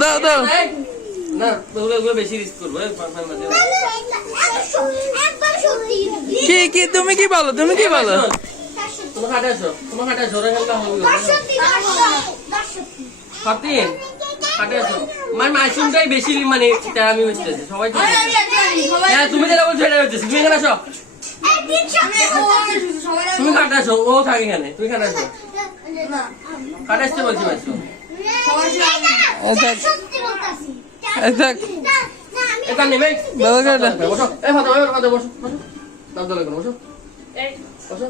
দাও দাও না ওগুলো বেশি রিস্ক করবো কি কি তুমি কি বলো তুমি কি বলো তোমার হাটে আসো ফাতিন হাটে আসো মাশরুমটাই বেশি মানে আমি বুঝতেছি সবাই হ্যাঁ তুমি যেটা বলছো সেটা হচ্ছে তুমি এখানে আসো তুমি কাটে আসো ও থাকে এখানে তুমি কাটে আসো কাটে আসতে বলছি মাশরুম এটা নেবে বসো এই ফাতে বসো দাদা লাগবে বসো বসো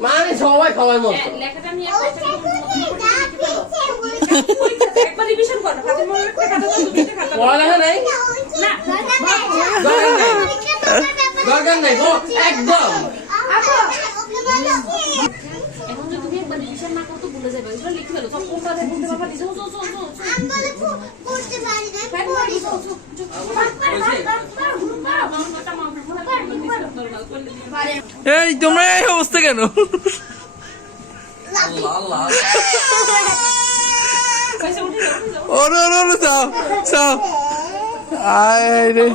মানে সবাই সবাই মত লেখাটা নিয়ে একবার রিভিশন করো ফাতে মোর একটা খাতা তো দুইটা খাতা পড়ালেখা নাই না দরকার নাই ও একদম এখন যদি তুমি একবার রিভিশন না করো তো ভুলে যাবে এগুলো লিখে দাও সব কোনটা থেকে কোনটা বাবা দিছো আমি বলে পড়তে পারি না এই তোমরা এই অবস্থা কেন ওরে ওরে ওরে যাও যাও আয় রে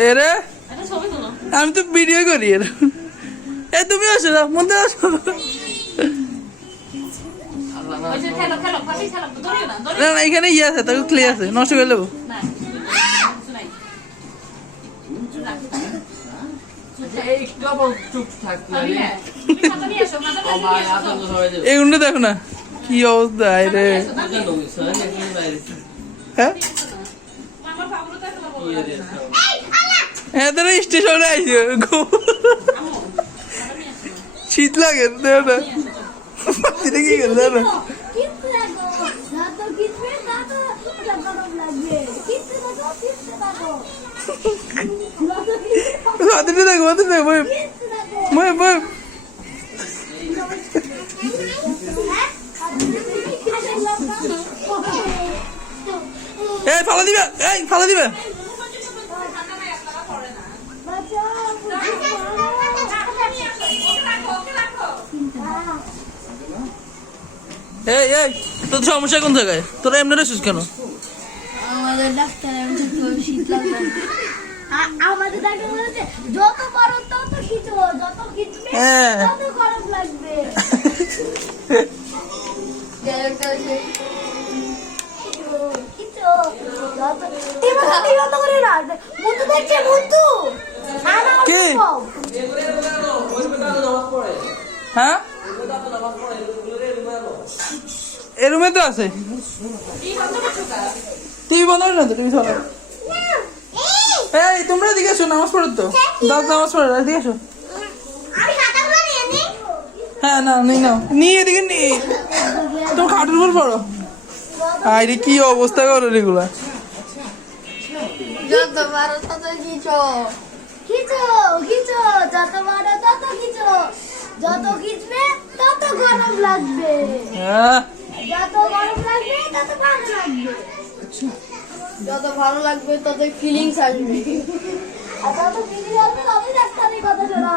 এরে আমি তো ভিডিও করি এর এ তুমি আসো না মধ্যে আসো না না এখানে ইয়ে আছে তাকে ক্লিয়ার আছে নষ্ট করে দেবো এগুলো দেখো না কি অবস্থা রে হ্যাঁ এদের স্টেশনে আইছে শীত লাগে না কি করলে না এই ফালা দিবে এই ফালা দিবে এই এই তোর সমস্যা কোন জায়গায় তোরা এমনি রেছিস কেন আমাদের ডাক্তার শীত লাগবে আমাদের ডাক্তার বলেছে যত গরম তত খিচো যত খিচবে তত গরম লাগবে হ্যাঁ এ রুমে তো আছে টিভি বন্ধ করে না তো টিভি চলে এই তোমরা এদিকে আসো নামাজ পড়ো তো দাদা নামাজ পড়ো এদিকে আসো হ্যাঁ না নেই নাও নিয়ে এদিকে নিয়ে তোমার খাটের উপর পড়ো আরে কি অবস্থা করো এগুলা যত বড় তত খিচো খিচো খিচো যত বড় তত খিচো যত খিচবে তত গরম লাগবে হ্যাঁ যত গরম লাগবে তত ভালো লাগবে যত ভালো লাগবে তত ফিলিংস আসবে আর যত ফিলিংস আসবে তত ডাক্তারের কথা শোনা